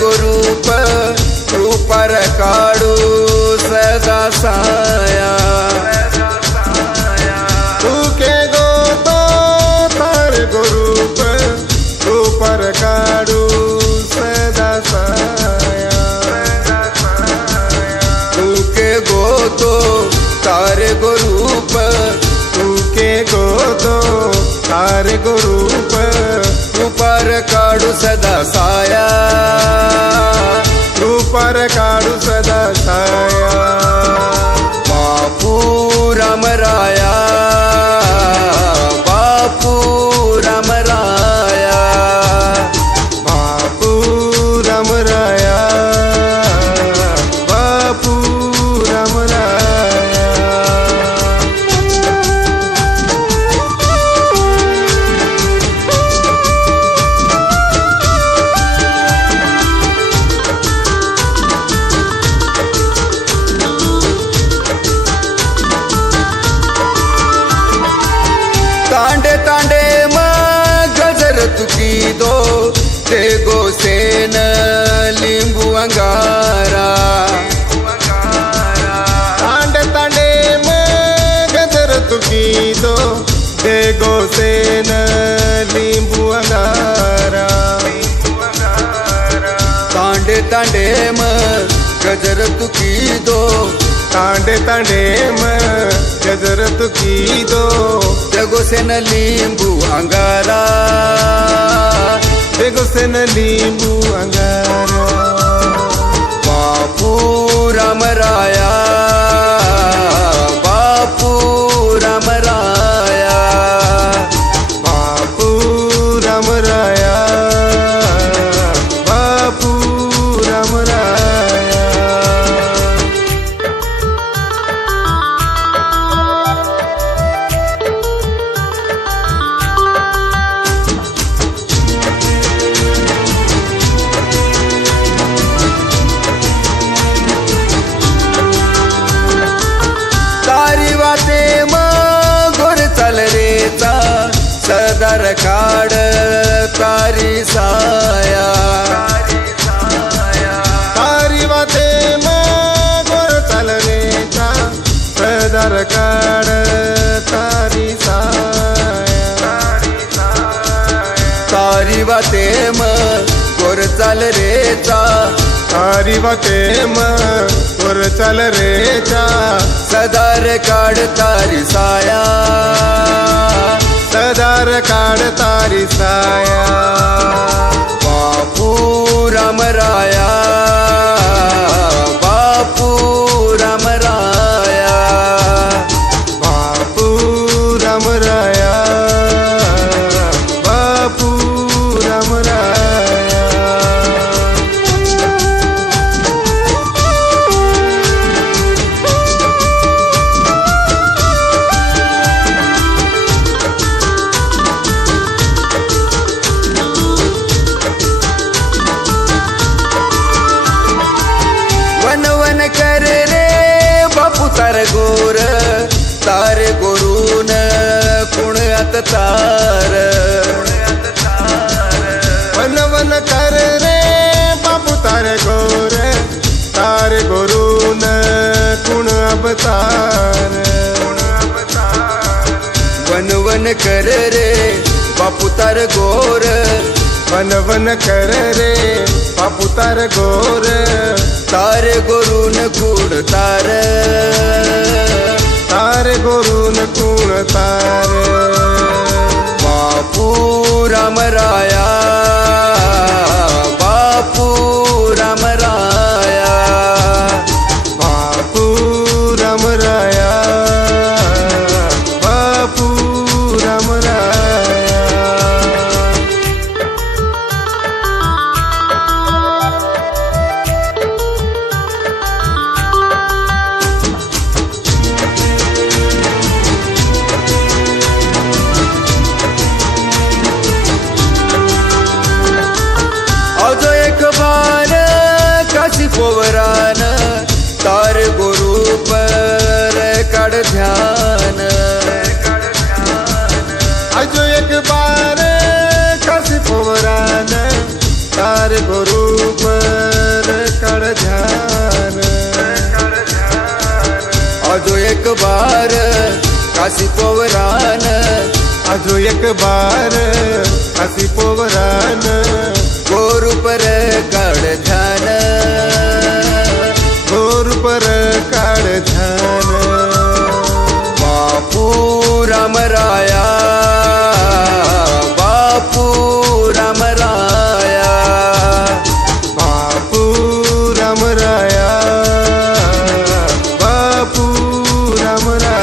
group रूपर काढू सदा साया तू के गोतो तारे गुरूप रूपर काढू सदा साया तू के गोतो तारे गुरूप तू के गोतो तारे गुरूप रूपर काढू सदा साया रूपर काढू सदा साया बापू रामराया बापू रामराया बापू रामराया बापू रामराया तांडे तांडे मग गजर तुकी दो ते गोसेन लिंबू अंगारा तांडे तांडे मग गजर तुकी दो दे गोसेन लिंबू अंगारा तांडे तांडे मग गजर तुकी दो तांडे तांडे मग गजर तुकी दो ते गोसेन लिंबू अंगारा दे गोसेन लिंबू अंगारा बापू रामराया बापू रामराया बापू रामराया बापू रामराया तारी वाते मग गोर चाल रेचा सदार काढ तारी साया तारी वाते मग चाल रेचा सदर काढ तारी साया तारी वाते मग गोर चाल रेचा तारी वाते मग चाल रेचा सदार काढ तारी साया सदार काढ तारी साया बापू रामराया बापू रामराया बापू रामराया बापू रामराया वन वन कर रे बापू तार गोर तार गोरून कुण्यात तार वन वन कर रे बापू तारे गोरून कुण अवतार वन वन कर रे बापू तार गोर वन वन कर रे बापू तार गोर तार गोरून कुड तार तारे गोरून कुण तार बापू रामराया बापू रामराया बापू रामराया बापू रामराया आजो एक बार काशी पोवरान आजो एक बार काशी पोवरान गोरू पर काढ ध्यान गोर पर काढ ध्यान बापू रामराया बापू रामराया बापू रामराया बापू रामराया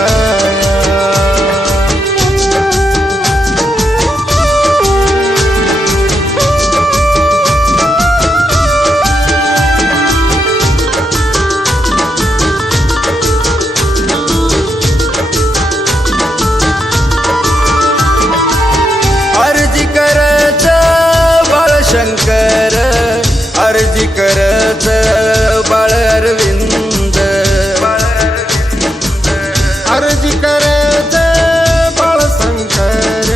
अर्जी करत बाळशंकर अर्जी करत बाळ अरविंद अर्जी करत बाळशंकर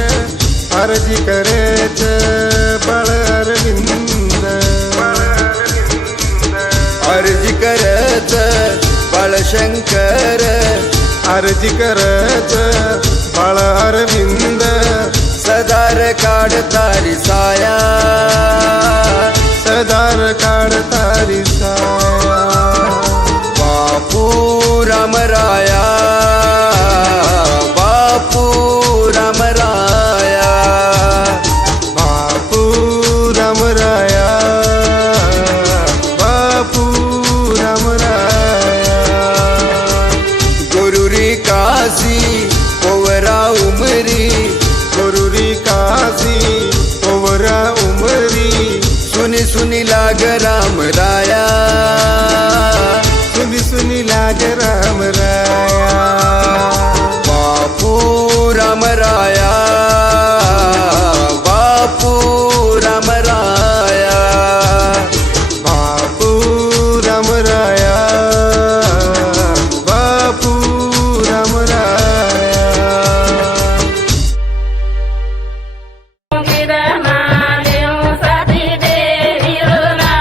अर्जी करत बाळ अरविंद अर्जी करत बाळशंकर अर्जी करत बाळ अरविंद सदार काढतारी साया सदार काढतारी साया बापू रामराया बापू रामराया बापू रामराया बापू रामराया गुरुरी काशी पोवरा उमरी गुरुरी काशी पोवरा उमरी सुनी सुनी लाग रामराया सुनी सुनी लाग रामराया बापू रामराया बापू रामराया बापू रामराया बापू रामराया गिरणा देऊ साठी दे हिरणा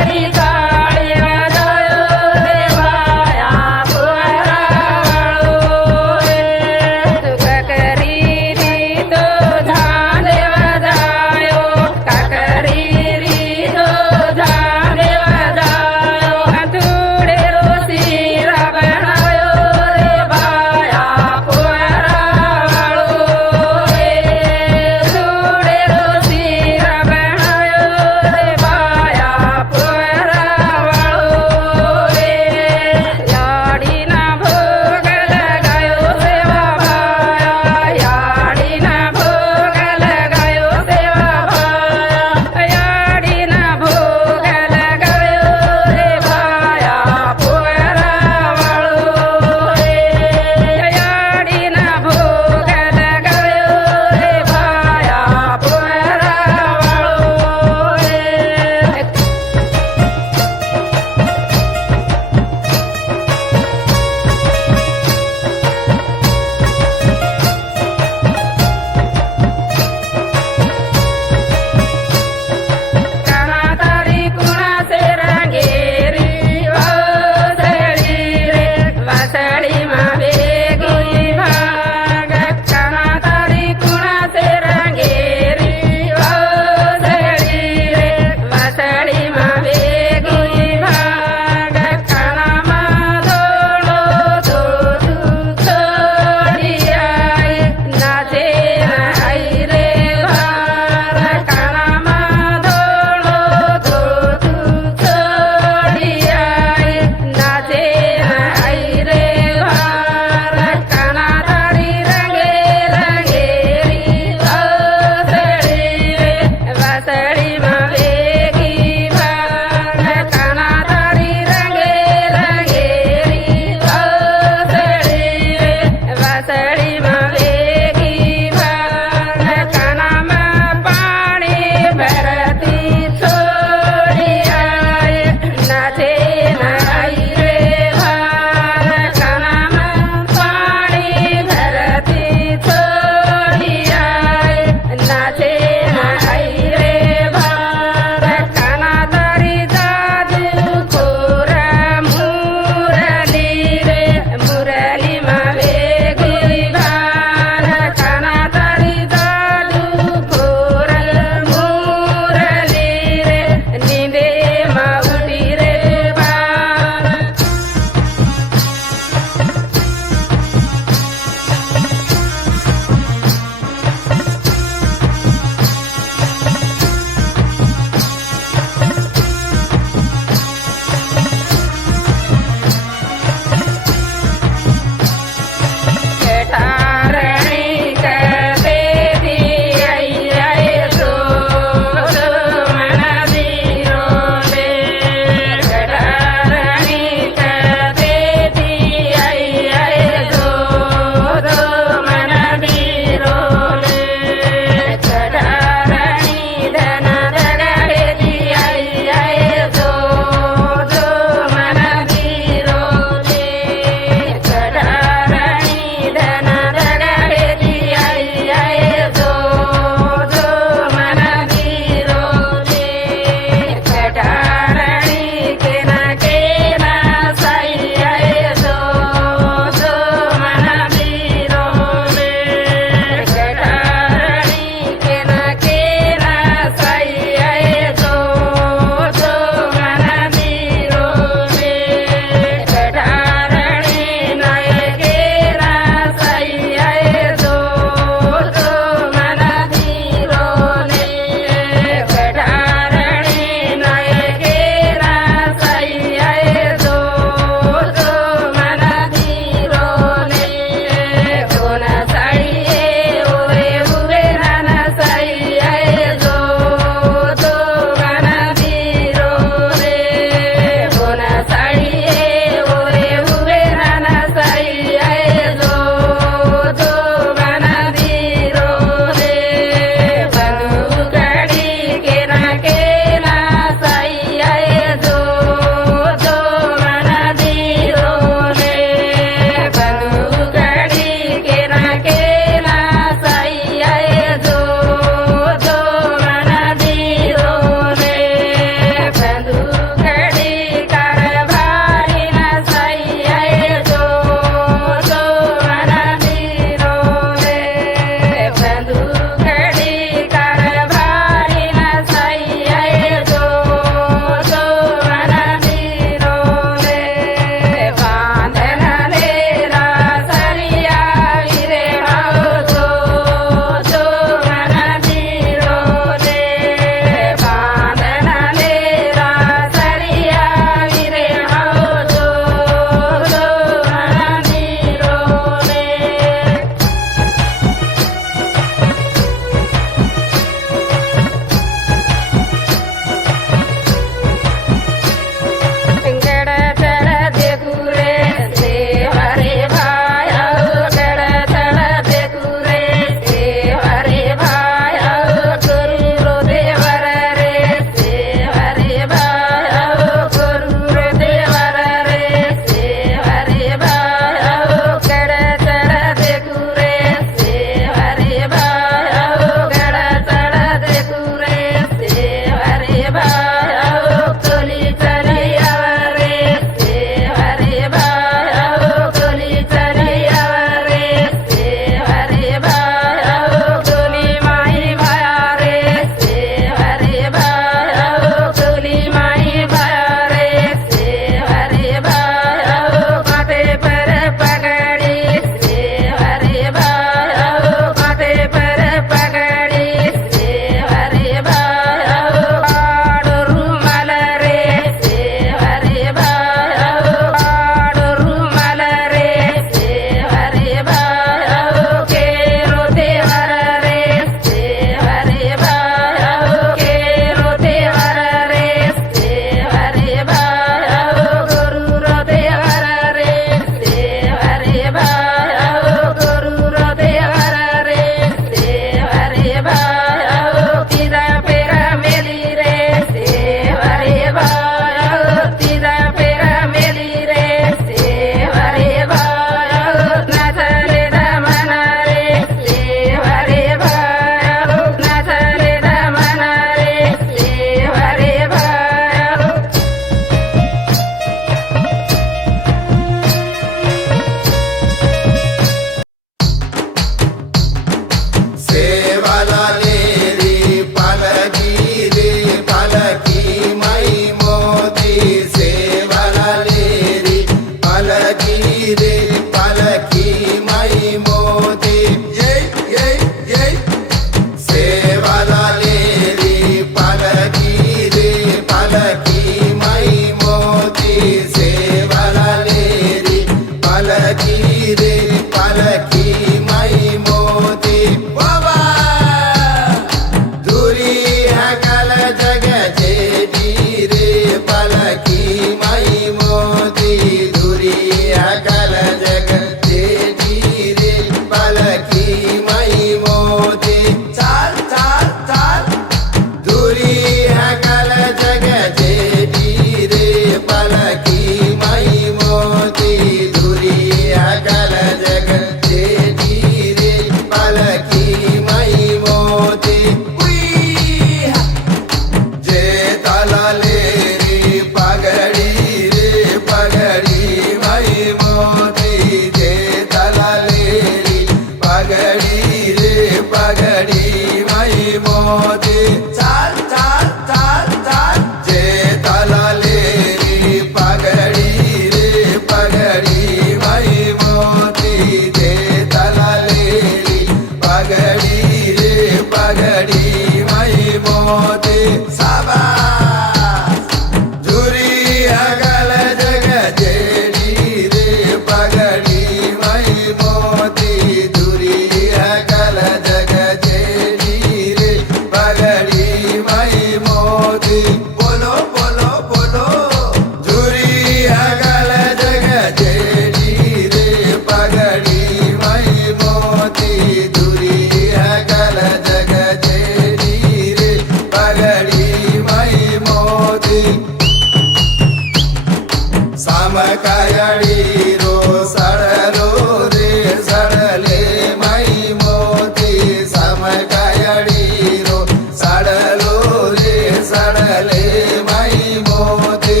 सामकायाडी रो साडलो रे साडले माई मोती सामकायाडी रो साडलो रे साडले माई मोती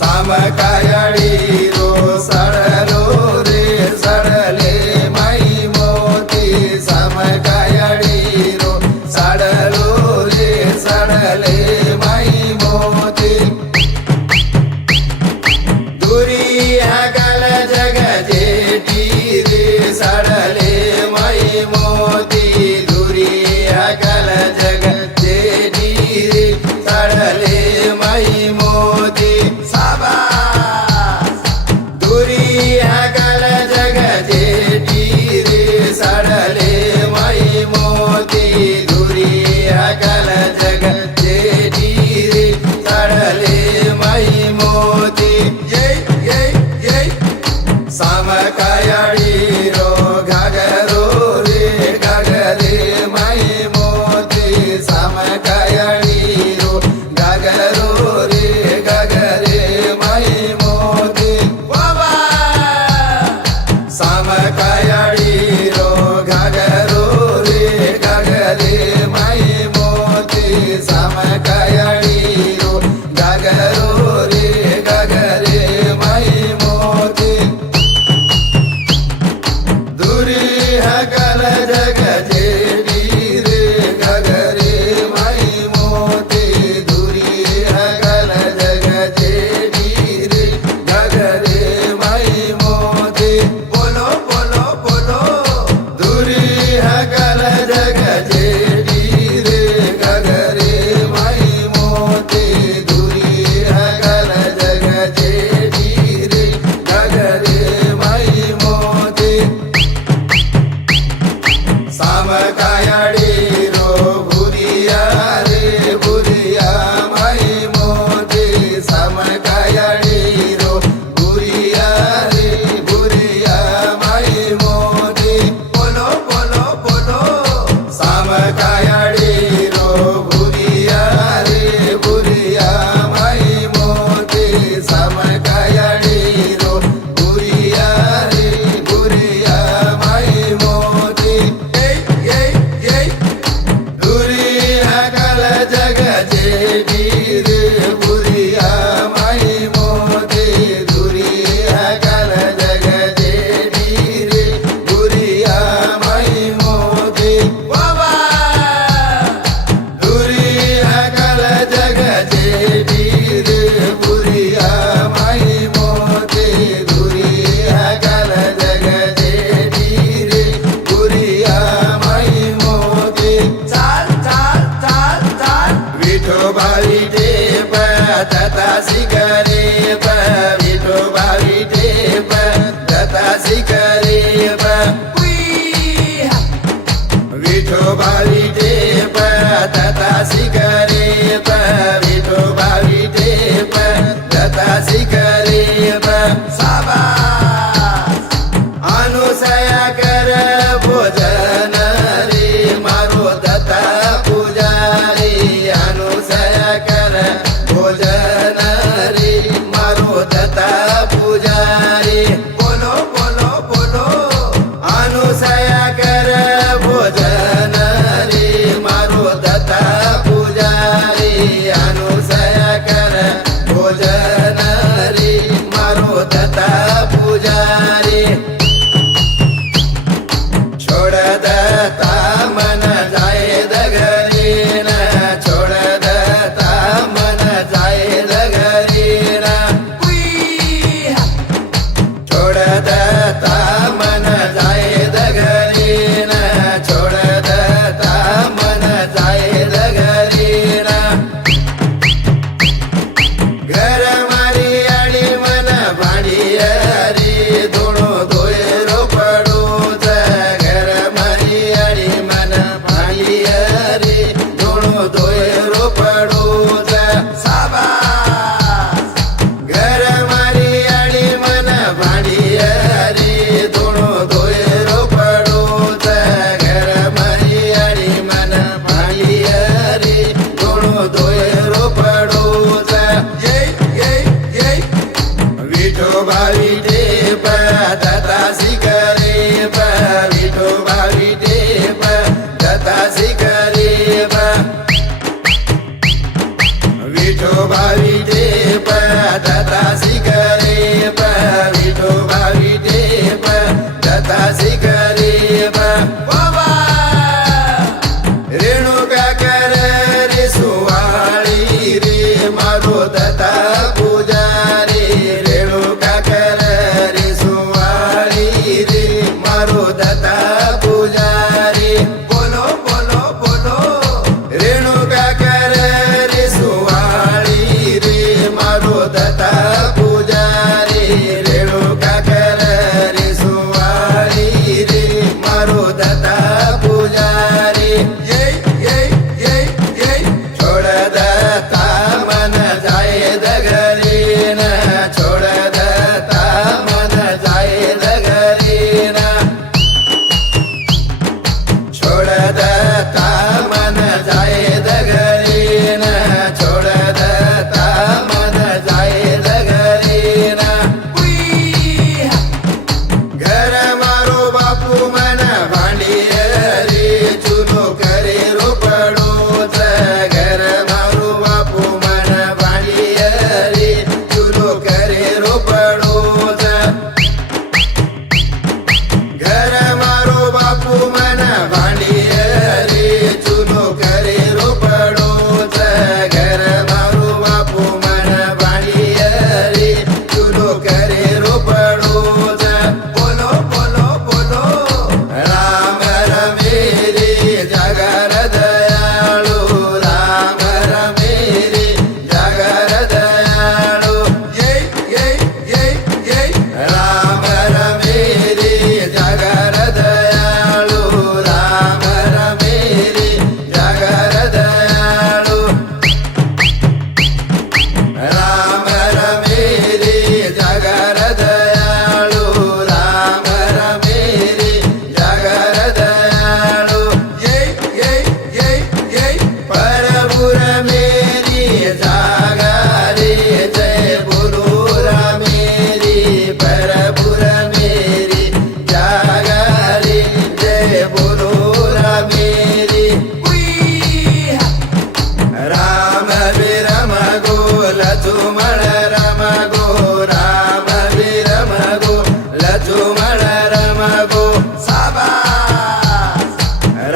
सामकायाडी रो साडलो रे साडले माई मोती सामकायाडी रो साडलो रे साडले माई मोती दुरी हगल जग जेठी रे साडले माई मोती दुरी हगल जग जेठी रे साडले माई मोती साबा दुरी हगल जग जेठी रे साडले माई मोती दुरी हगल जग जेठी रे साडले माई मोती सामकायाडी रो घागरो रे घागरे माई मोती सामकायाडी रो घागरो रे घागरे माई मोती बाबा सामकायाडी रो घागरो रे घागरे माई मोती सामकायाडी रो घागरो रे घागरे माई मोती दुरी हगल जग जेडी रे घगरे माई मोती दुरी हगल जग जेडी रे घगरे माई मोती बोलो बोलो बोलो दुरी हगल जग जेडी रे घगरे माई मोती दुरी हगल जग जेडी रे घगरे माई मोती सामकायाडी रो भुरिया रे भुरिया माई मोती सामकायाडी रो भुरिया रे भुरिया माई मोती बोलो बोलो बोलो सामकायाडी रो भुरिया रे भुरिया माई मोती सामकायाडी रो भुरिया रे भुरिया माई मोती दुरी हगल जग जेडी रे भुरिया माई मोती दुरी हगल जग जेडी रे भुरिया माई मोती बाबा दुरी हगल जग जेडी रे भुरिया माई मोती दुरी हगल जग जेडी रे भुरिया माई मोती चाल चाल चाल चाल विठोबाई टेप दत्ता शिकरे विठोबाई टेप दत्ता शिकरे विठोबाई टेप दत्ता शिकरे विठोबाई टेप दत्ता शिकरे साबा अनुसया कर भोजन रे मारो दत्ता पुजारी अनुसया कर भोजन रे विठोबा विठेप दत्तासी गरीब विठोबा विठेप दत्तासी गरीब बाबा रेणुका कर रे सुवाळी रे मारो दत्ता पुजारी रेणुका कर रे सुवाळी रे मारो दत्ता पुजारी बोलो बोलो बोलो रेणुका कर रे सुवाळी रे मारो दत्ता पुजारी रेणुका कर रे सुवाळी रे मारो दत्ता पुजारी ये ये ये ये छोड़ दत्ता मन जाए दगरीन छोड़ दत्ता मन जाए दगरीन छोड़ दत्ता मन जाए दगरीन छोड़ दत्ता मन जाए दगरीन घर मारो बापू मन भांडिये रे चुलो करे रोपडोच घर मारो बापू मन भांडिये रे चुलो करे रोपडोच घर मारो बापू मन भांडिये रे चुलो करे रोपडोच घर मारो बापू मन भांडिये रे चुलो करे रोपडोच बोलो बोलो बोलो राम रमे रे जगर दयाळू राम रमे रे जगर दयाळू ये ये ये ये राम रमे रे जगर दयाळू राम रमे रे जगर दयाळू राम रमे रे जगर दयाळू राम रमे रे जगर दयाळू ये ये ये ये परभुर मेरी जागा रे जय बोलो रामेरी परभुर मेरी जागा रे जय बोलो रामेरी राम विरम गो लचुमण रम गो राम विरम गो लचुमण रम गो साबास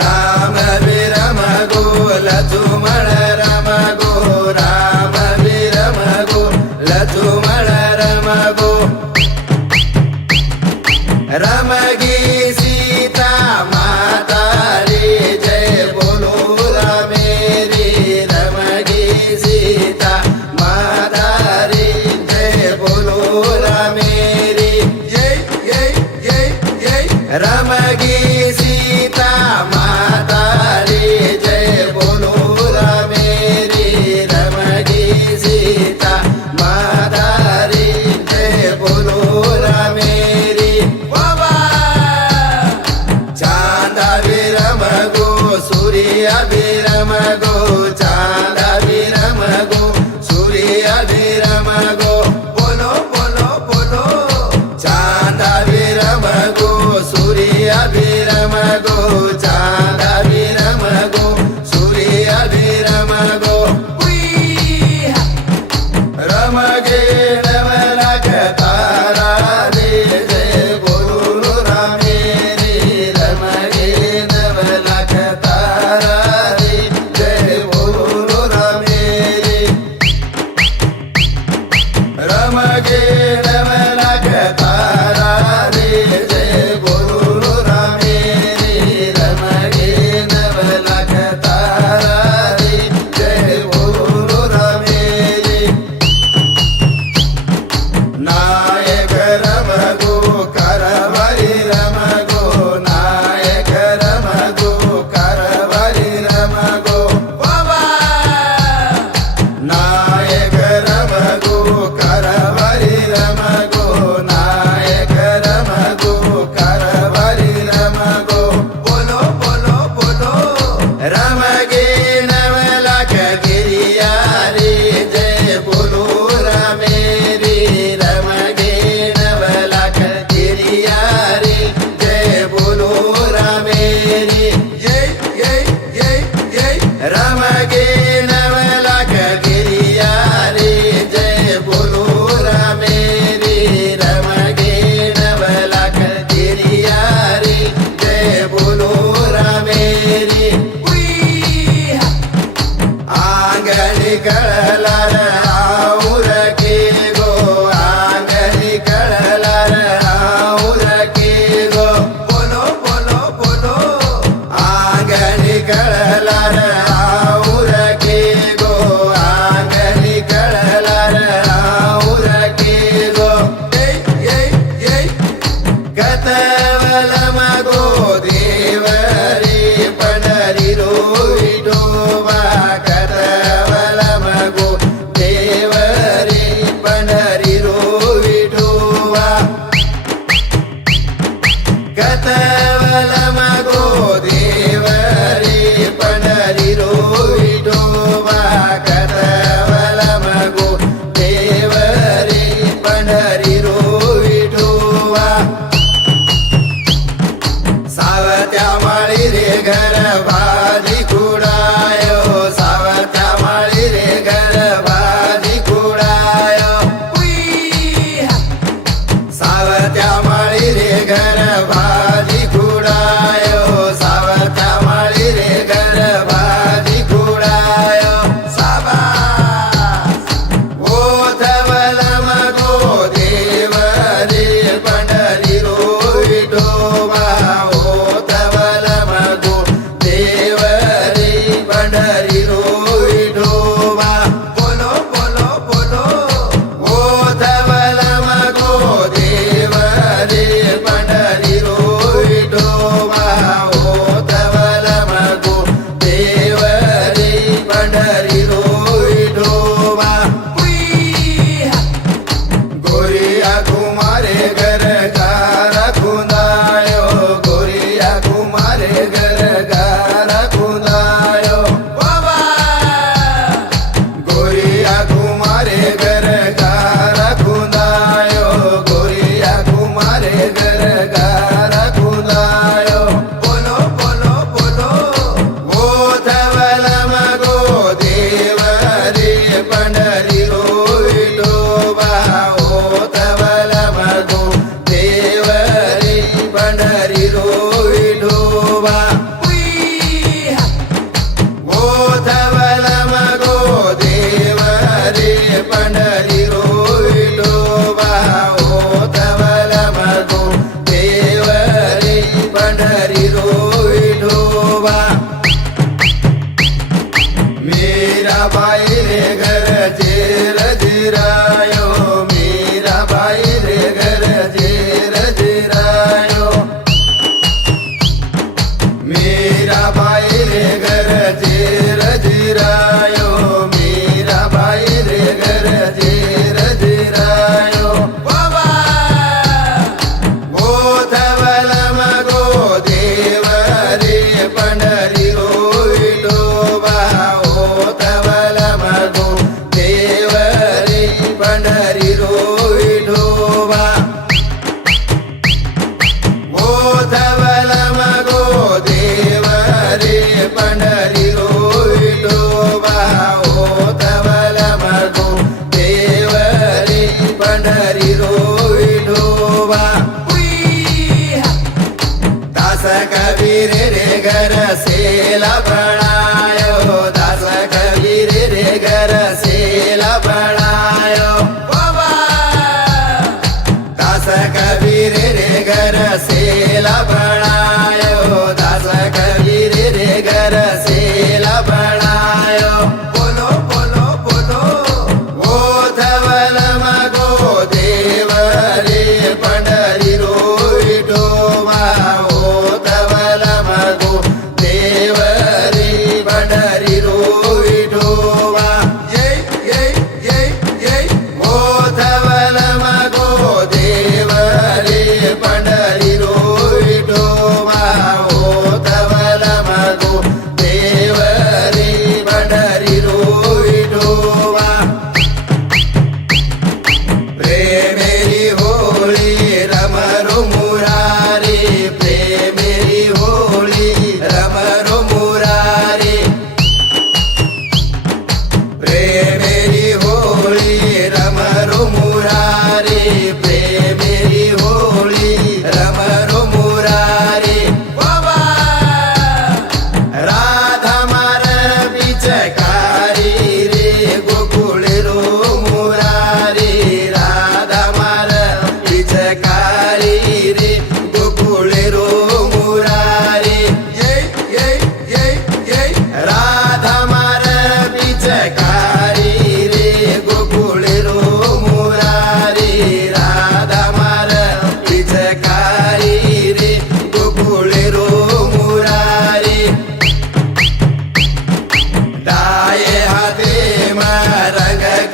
राम विरम गो लचुमण रम गो राम विरम गो लचुमण रम गो रमगी सीता माता रे जय बोलो रामेरी रमगी सीता माता रे जय बोलो रामेरी ये ये ये ये रमगी सीता माता रे जय बोलो रामेरी रमगी सीता माता रे जय बोलो रामेरी बाबा चांदा विरम गो सूर्य विरम गो चांदा विरम गो सूर्य विरम गो बोलो बोलो बोलो चांदा विरम गो सूर्य विरम गो चांदा विरम गो सूर्य विरम गो रम गे नवलख तारा रे जय बोलो रामेरी रम गे नवलख तारा रे जय बोलो रामेरी रम गे नवलख तारा रे जय बोलो रामेरी रम गे नवलख तारा रे जय बोलो रामेरी आऊर की गो अंगणी कळलार आऊर की गो बोलो बोलो बोलो अंगणी कळलार आऊर की गो अंगणी कळलार आऊर की गो कतवल मगो देवरी पंढरी रो विठोबा कतवल मगो देवरी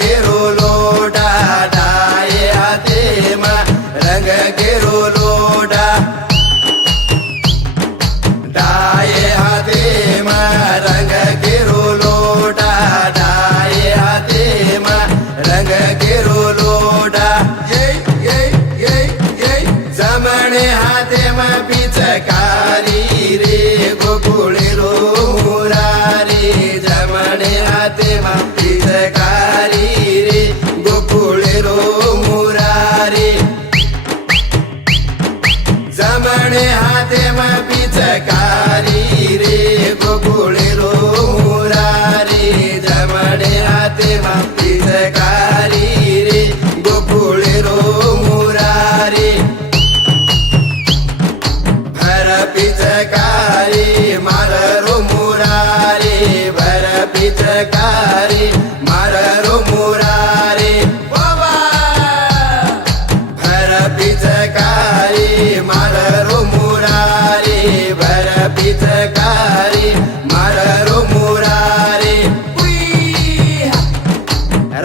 केरो लोटा डाये हाथे में रंग केरो लोटा डाये हाथे में रंग केरो लोटा डाये हाथे में रंग केरो लोटा ये जमणे हाथे में पिचकारी रे गोकुळे रो मुरारी जमणे हाथे में पिचकारी रे गोकुळे रो मुरारी जमणे हाथे में पिचकारी रे गोकुळे रो मुरारी जमणे हाथे में पिचकारी रे गोकुळे रो मुरारी भर पिचकारी मार रो मुरारी भर पिचकारी मार रो मुरारी भर पिचकारी मार रो मुरारी भर पिचकारी मार रो मुरारी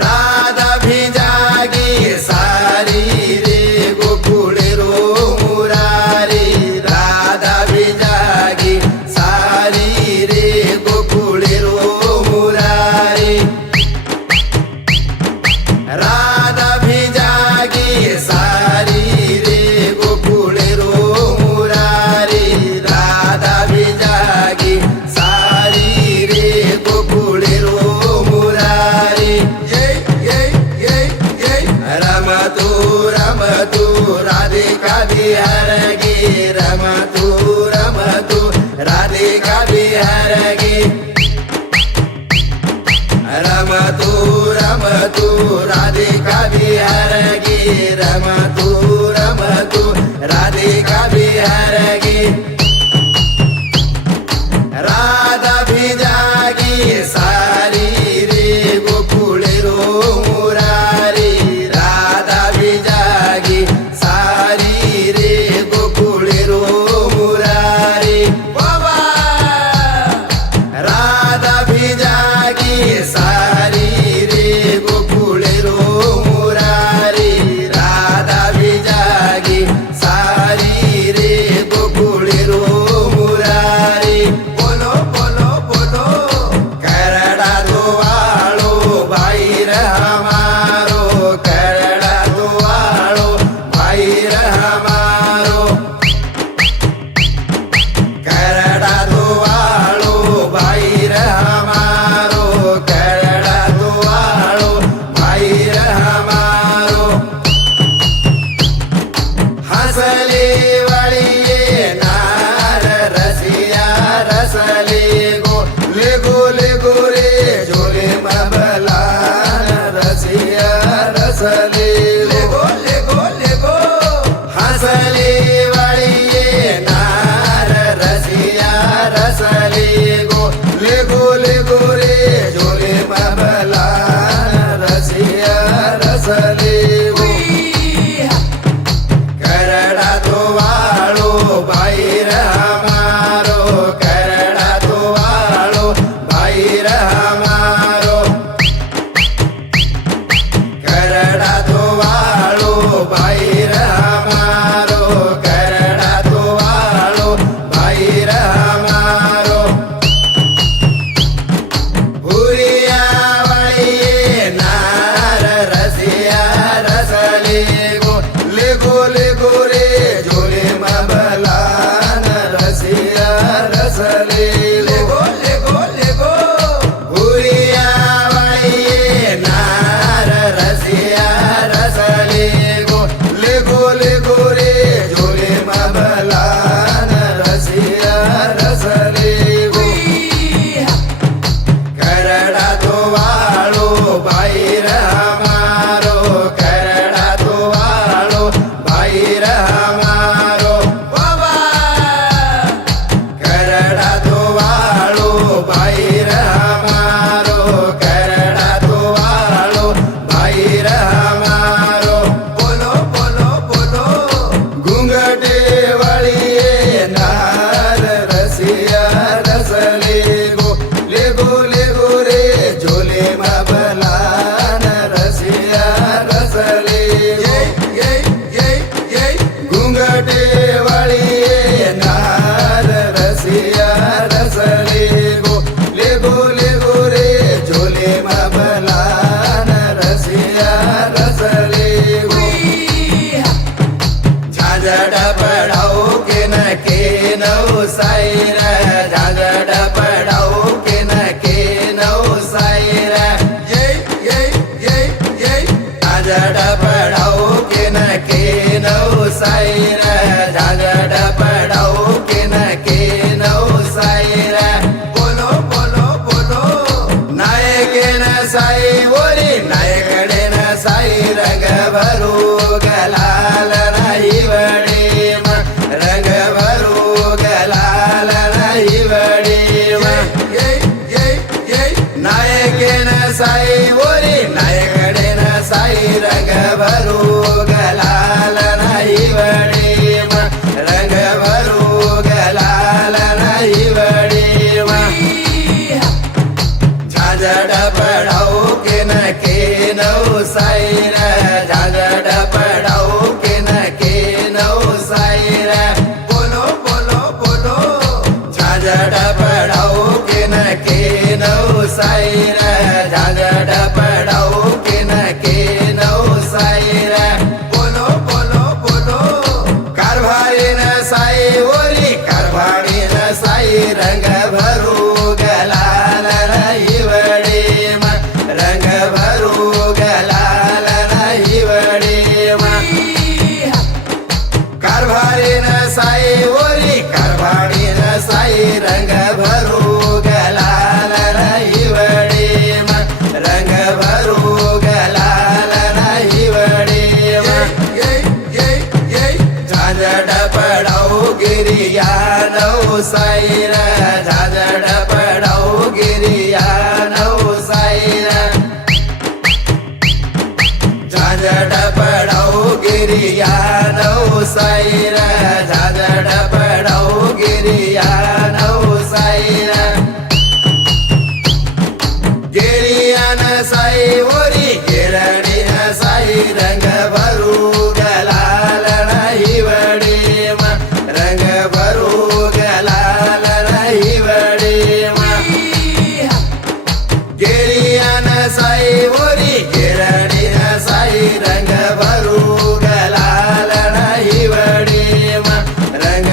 राधा भी जागी सारी रे गोकुळे रो मुरारी राधा भी जागी सारी रे गोकुळे रो मुरारी राधा भी जागी सारी रे गोकुळे रो मुरारी राधा भी जागी सारी रे गोकुळे रो मुरारी रमतु रमतु राधिका बिहारगी रमतु रमतु राधिका बिहारगी रमतु रमतु राधिका बिहारगी रमतु रमतु राधिका बिहारगी राधा भी जागी सारी रे गोकुळे रो मुरारी राधा भी जागी सारी रे गोकुळे रो मुरारी राधा भी जागी सारी रे गोकुळे रो मुरारी राधा भी जागी सारी रे गोकुळे रो मुरारी बोलो बोलो बोलो करड़ा दो वालो भाईर हमारो करड़ा दो वालो भाईर हमारो करड़ा दो वालो भाईर हमारो करड़ा दो वालो भाईर हमारो हंसले वळिये नार रसिया रसले गो ले गो रे झोले मबला रसिया रसले ले गो हंसले वळिये नार रसिया रसले गो ले गो रे झोले मबला रसिया रसले गो करड़ा दो वालो भाईर हमारो करड़ा दो वालो भाईर हमारो करड़ा दो वालो भाईर हमारो करड़ा दो वालो भाईर हमारो भूरिया वळिये नार रसिया रसले गो ले गो रे झोले मबला रसिया रसले ले गो भूरिया वळिये नार रसिया रसले गो ले झांझड पडाऊ के नऊ साईर झांझड पडाऊ के नऊ साईर बोलो बोलो बोलो नायकेन साई ओरी नायकडे न साई रंग भरू गलाल नाही वडे रंग भरू गलाल नाही वडे नायकेन साई ओरी नायकडे न साई रंग भरू गलाल नाही वडे रंग भरू गलाल नाही वडे झांझड पडाऊ के नऊ साईर झांझड पडाऊ के नऊ साईर बोलो बोलो बोलो झांझड पडाऊ के नऊ साईर झांझड पडाऊ के नऊ साईर बोलो बोलो बोलो कारभारीन साई ओरी कारभारीन साई रंग भरू गलाल नाही वडे रंग भरू गलाल नाही वडे कारभारीन साई ओरी कारभारीन साई रंग भरू गलाल नाही वडे रंग भरू गलाल नाही वडे झांझड पडाऊ गिरिया नऊ साईर झांझड पडाऊ गिरिया नऊ साईर झांझड पडाऊ गिरिया नऊ साईर झांझड पडाऊ गिरिया नऊ साईर गिरियान साई ओरी गिरणीन साई रंग भरू गलाल नाही वडे रंग भरू गलाल नाही वडे गिरियान साई ओरी गिरणीन साई रंग भरू गलाल नाही वडे रंग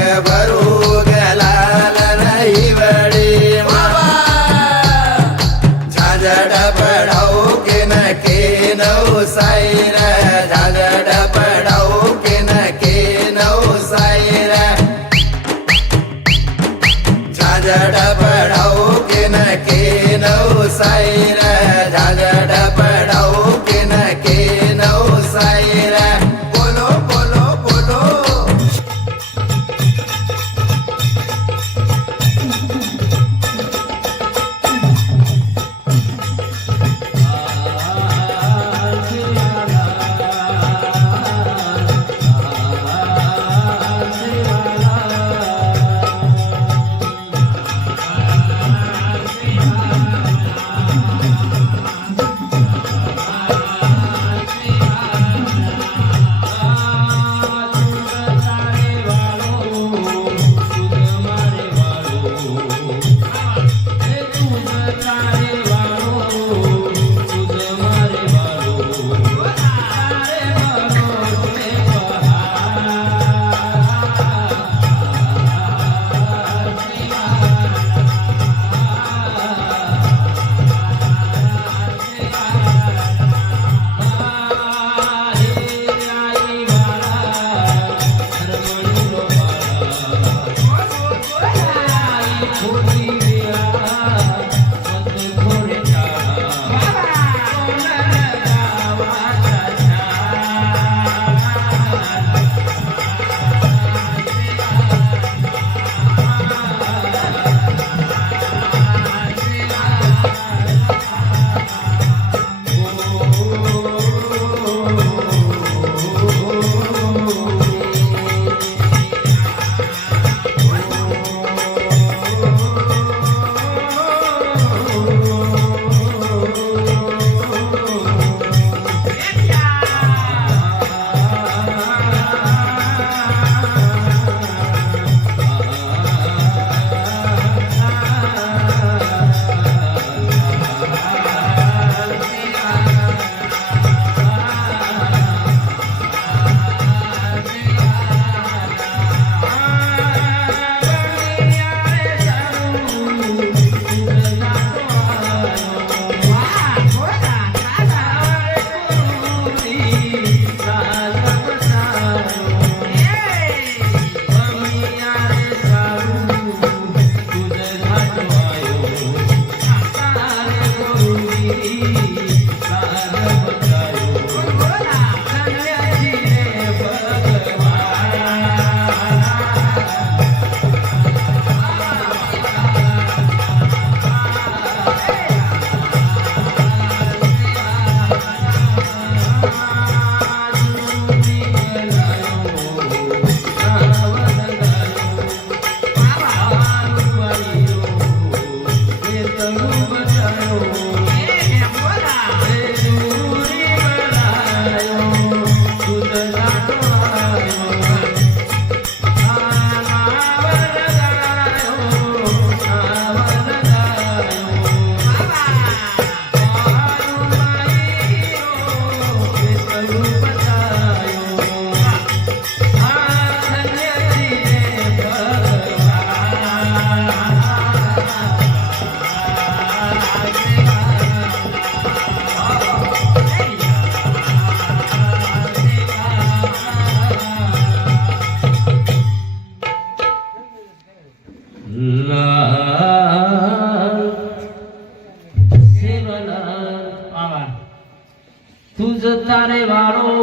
तुझ तारे वाळो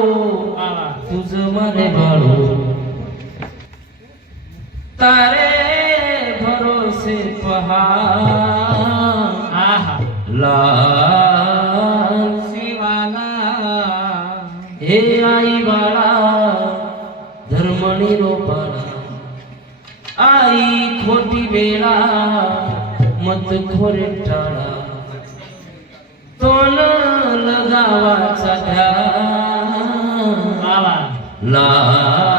तुझ मरे वाळो तारे भरोसे पहाड़ लाल शिवाला हे आई बाळा धर्मणी रोपाळा आई खोटी वेळा मत खोरे टाळा तोंड लगावाचा ध्यान लाल